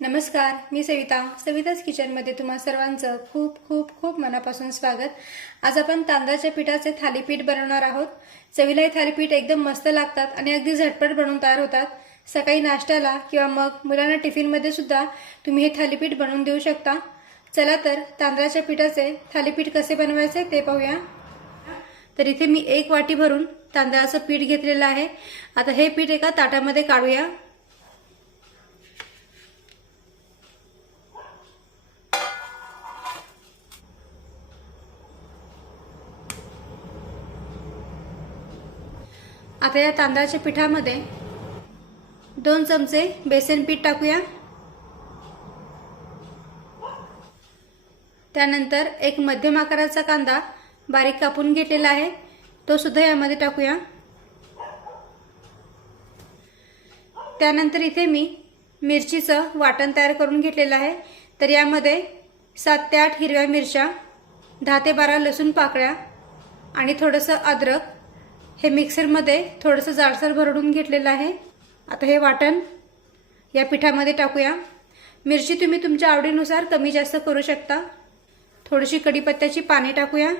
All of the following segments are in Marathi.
नमस्कार मी सविता. सविताच किचनमध्ये तुम्हा सर्वांचं खूप खूप खूप मनापासून स्वागत. आज आपण तांदळाच्या पिठाचे थालीपीठ बनवणार आहोत. चवीला हे थालीपीठ एकदम मस्त लागतात आणि अगदी झटपट बनवून तयार होतात. सकाळी नाश्त्याला किंवा मग मुलांना टिफिनमध्ये सुद्धा तुम्ही हे थालीपीठ बनवून देऊ शकता. चला तर तांदळाच्या पिठाचे थालीपीठ कसे बनवायचे ते पाहूया. तर इथे मी एक वाटी भरून तांदळाचं पीठ घेतलेलं आहे. आता हे पीठ एका ताटामध्ये काढूया. आता या तांदळाच्या पिठामध्ये दोन चमचे बेसन पीठ टाकूया. त्यानंतर एक मध्यम आकाराचा कांदा बारीक कापून घेतलेला आहे. तो सुद्धा यामध्ये टाकूया. त्यानंतर इथे मी मिरचीचं वाटण तयार करून घेतलेलं आहे. तर यामध्ये सात ते आठ हिरव्या मिरच्या दहा ते बारा लसूण पाकळ्या आणि थोडंसं अद्रक हे मिक्सरमध्ये थोडंसं जाडसर भरडून घेतलेलं आहे. आता हे वाटण या पिठामध्ये टाकूया. मिरची तुम्ही तुमच्या आवडीनुसार कमी जास्त करू शकता. थोडीशी कढीपत्त्याची पाने टाकूया.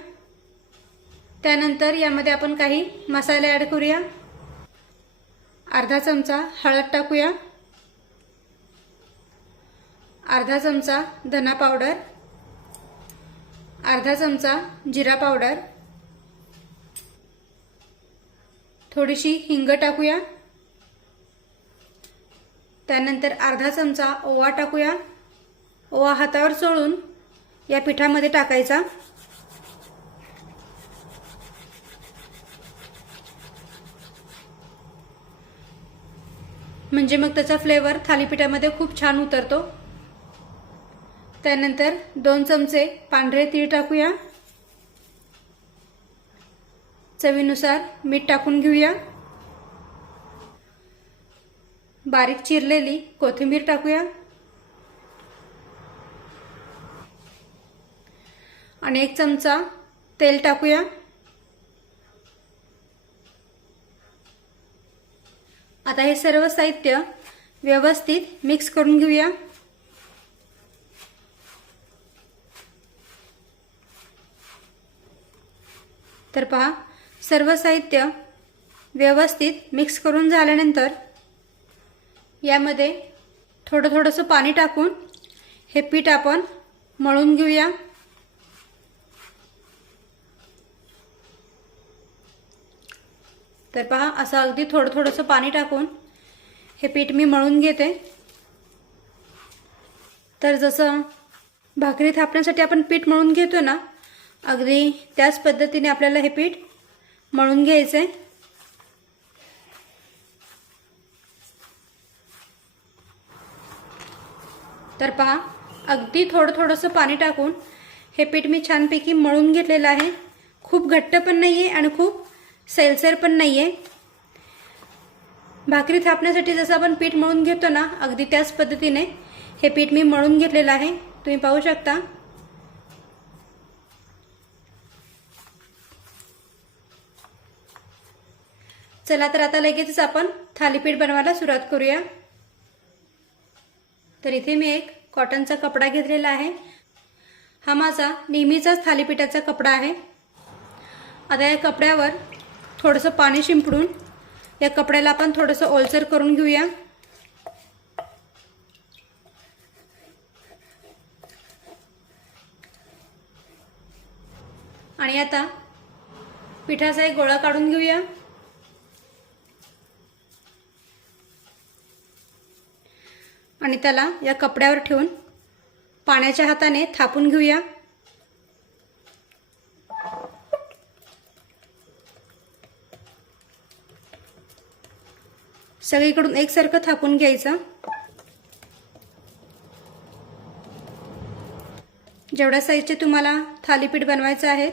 त्यानंतर यामध्ये आपण काही मसाले ॲड करूया. अर्धा चमचा हळद टाकूया. अर्धा चमचा धना पावडर. अर्धा चमचा जिरा पावडर. थोडीशी हिंग टाकूया. त्यानंतर अर्धा चमचा ओवा टाकूया. ओवा हातावर चोळून या पिठामध्ये टाकायचा. म्हणजे मग त्याचा फ्लेवर थालीपीठामध्ये खूप छान उतरतो. त्यानंतर दोन चमचे पांढरे तीळ टाकूया. चवीनुसार मीठ टाकून घेऊया. बारीक चिरलेली कोथिंबीर टाकूया. आणि एक चमचा तेल टाकूया. आता हे सर्व साहित्य व्यवस्थित मिक्स करून घेऊया. तर पहा सर्व साहित्य व्यवस्थित मिक्स करून झाल्यानंतर यामध्ये थोडं थोडंसं पाणी टाकून हे पीठ आपण मळून घेऊया. तर पहा असं अगदी थोडं थोडंसं पाणी टाकून हे पीठ मी मळून घेते. तर जसं भाकरी थापण्यासाठी आपण पीठ मळून घेतो ना अगदी त्याच पद्धतीने आपल्याला हे पीठ मळून घ्यायचं आहे तर पहा अगदी थोडं थोडंसं पाणी टाकून हे पीठ मी छानपैकी मळून घेतलेलं आहे. खूप घट्ट पण नाही आहे आणि खूप सैलसर पण नाही आहे भाकरी थापण्यासाठी जसं आपण पीठ मळून घेतो ना अगदी त्याच पद्धतीने हे पीठ मी मळून घेतलेलं आहे. तुम्ही पाहू शकता. चला तर आता लगेचच आपण थालीपीठ बनवायला सुरुवात करूया. तर इथे मी एक कॉटनचा कपडा घेतलेला आहे. हा माझा नेहमीचाच थालीपीठाचा कपडा आहे. आता या कपड्यावर थोडंसं पाणी शिंपडून या कपड्याला आपण थोडंसं ओलसर करून घेऊया. आणि आता पिठाचा एक गोळा काढून घेऊया. आणि त्याला या कपड्यावर ठेवून पाण्याच्या हाताने थापून घेऊया. सगळीकडून एकसारखं थापून घ्यायचं. जेवढ्या साईजचे तुम्हाला थालीपीठ बनवायचं आहे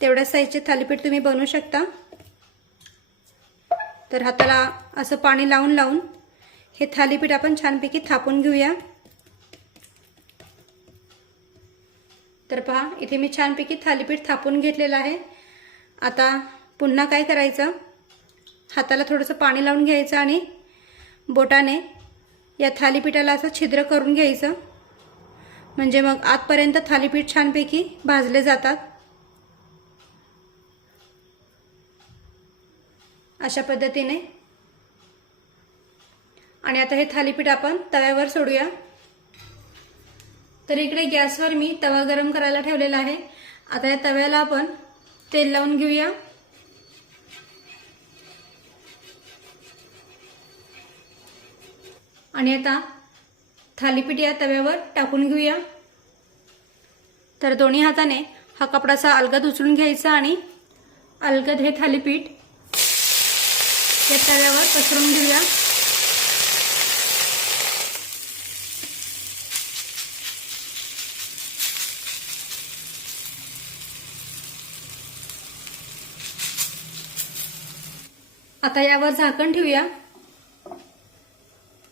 तेवढ्या साईजचे थालीपीठ तुम्ही बनवू शकता. तर हाताला असं पाणी लावून लावून हे थालीपीठ आपण छानपैकी थापून घेऊया. तर पहा इथे मी छानपैकी थालीपीठ थापून घेतलेलं आहे. आता पुन्हा काय करायचं? हाताला थोडंसं पाणी लावून घ्यायचं आणि बोटाने या थालीपीठाला असं छिद्र करून घ्यायचं. म्हणजे मग आतपर्यंत थालीपीठ छानपैकी भाजले जातात. अशा पद्धतीने आणि आता हे थालीपीठ आपण तव्यावर सोडूया. तर इकडे गॅसवर मी तवा गरम करायला ठेवलेला आहे. आता या तव्याला आपण तेल लावून घेऊया. आणि आता थालीपीठ या तव्यावर टाकून घेऊया. तर दोन्ही हाताने हा कपडाचा अलगद उचलून घ्यायचा आणि अलगद हे थालीपीठ या तव्यावर पसरून घेऊया. आता यावर झाकण ठेवूया.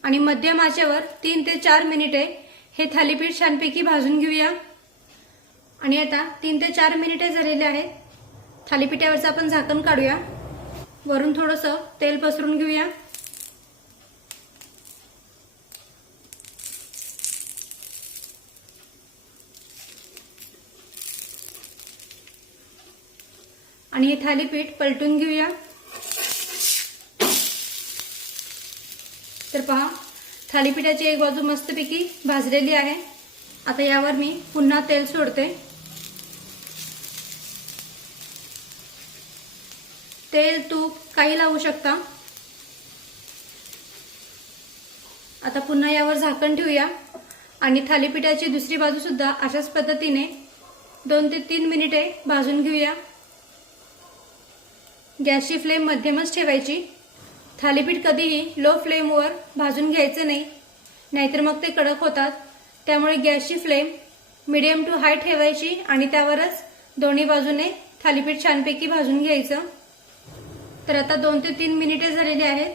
आणि मध्यम आचेवर तीन ते चार मिनिटे हे थालीपीठ छानपैकी भाजून घेऊया. आणि आता तीन ते चार मिनिटे झालेले आहेत. थालीपीठावरचं आपण झाकण काढूया. वरून थोडंसं तेल पसरून घेऊया. आणि हे थालीपीठ पलटून घेऊया. तर पहा थालीपीठाची एक बाजू मस्तपैकी भाजलेली आहे. आता यावर मी पुन्हा तेल सोडते. तेल तूप काही लावू शकता. आता पुन्हा यावर झाकण ठेवूया. आणि थालीपीठाची दुसरी बाजू सुद्धा अशाच पद्धतीने दोन ते तीन मिनिटे भाजून घेऊया. गॅसची फ्लेम मध्यमच ठेवायची. थालीपीठ कधीही लो फ्लेमवर भाजून घ्यायचं नाही. नाहीतर मग ते कडक होतात. त्यामुळे गॅसची फ्लेम मिडियम टू हाय ठेवायची आणि त्यावरच दोन्ही बाजूने थालीपीठ छानपैकी भाजून घ्यायचं. तर आता दोन ते तीन मिनिटे झालेली आहेत.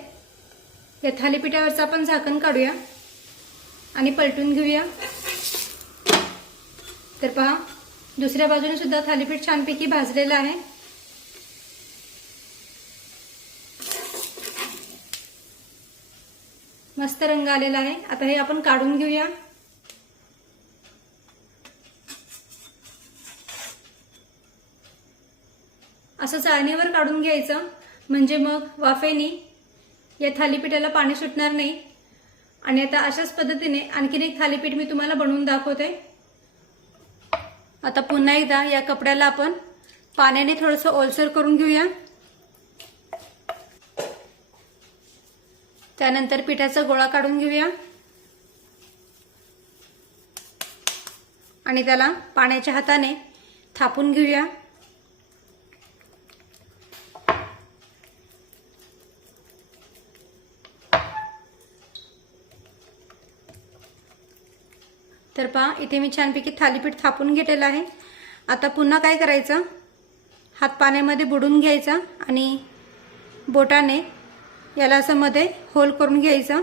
या थालीपीठावरचं आपण झाकण काढूया आणि पलटून घेऊया. तर पहा दुसऱ्या बाजूने सुद्धा थालीपीठ छानपैकी भाजलेलं आहे. मस्त रंग आलेला आहे. आता हे आपण काढून घेऊया. असं चाळणीवर काढून घ्यायचं. म्हणजे मग वाफेनी या थालीपीठाला पाणी सुटणार नाही. आणि आता अशाच पद्धतीने आणखीन एक थालीपीठ मी तुम्हाला बनवून दाखवते. आता पुन्हा एकदा या कपड्याला आपण पाण्याने थोडंसं ओलसर करून घेऊया. त्यानंतर पिठाचा गोळा काढून घेऊया. आणि त्याला पाण्याच्या हाताने थापून घेऊया. तर पहा इथे मी छानपैकी थालीपीठ थापून घेतलेलं आहे. आता पुन्हा काय करायचं? हात पाण्यामध्ये बुडून घ्यायचा आणि बोटाने याला असं मध्ये होल करून घ्यायचं.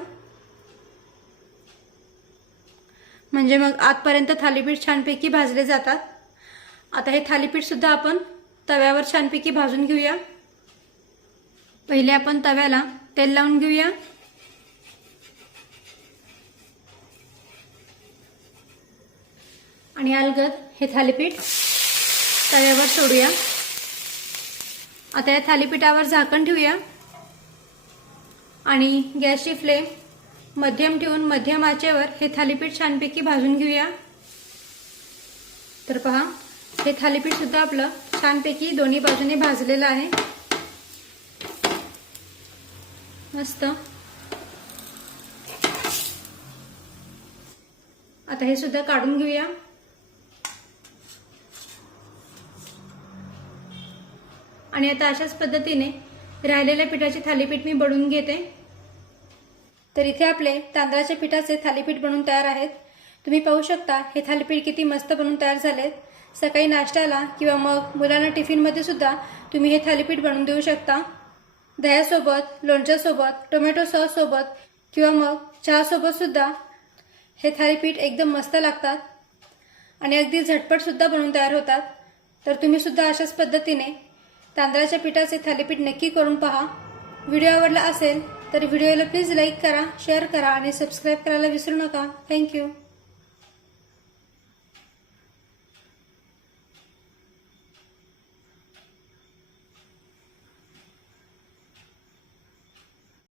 म्हणजे मग आतपर्यंत थालीपीठ छानपैकी भाजले जातात. आता हे थालीपीठ सुद्धा आपण तव्यावर छानपैकी भाजून घेऊया. पहिले आपण तव्याला तेल लावून घेऊया. आणि अलगद हे थालीपीठ तव्यावर सोडूया. आता या थालीपीठावर झाकण ठेवूया. आणि गॅसची फ्लेम मध्यम ठेवून मध्यम आचेवर हे थालीपीठ छानपैकी भाजून घेऊया. तर पहा हे थालीपीठ सुद्धा आपलं छानपैकी दोन्ही बाजूने भाजलेलं आहे. मस्त. आता हे सुद्धा काढून घेऊया. आणि आता अशाच पद्धतीने राहिलेल्या पिठाचे थालीपीठ मी बनवून घेते. तर इथे आपले तांदळाच्या पिठाचे थालीपीठ बनवून तयार आहेत. तुम्ही पाहू शकता हे थालीपीठ किती मस्त बनवून तयार झालेत. सकाळी नाश्त्याला किंवा मग मुलांना टिफिनमध्ये सुद्धा तुम्ही हे थालीपीठ बनवून देऊ शकता. दह्यासोबत लोणच्यासोबत टोमॅटो सॉससोबत किंवा मग चहासोबत सुद्धा हे थालीपीठ एकदम मस्त लागतात. आणि अगदी झटपटसुद्धा बनवून तयार होतात. तर तुम्ही सुद्धा अशाच पद्धतीने तांदळाच्या पिठाचे थालीपीठ नक्की करून पहा. व्हिडिओ आवडला असेल तर व्हिडिओला प्लीज लाईक करा शेअर करा आणि सबस्क्राईब करायला विसरू नका. थँक्यू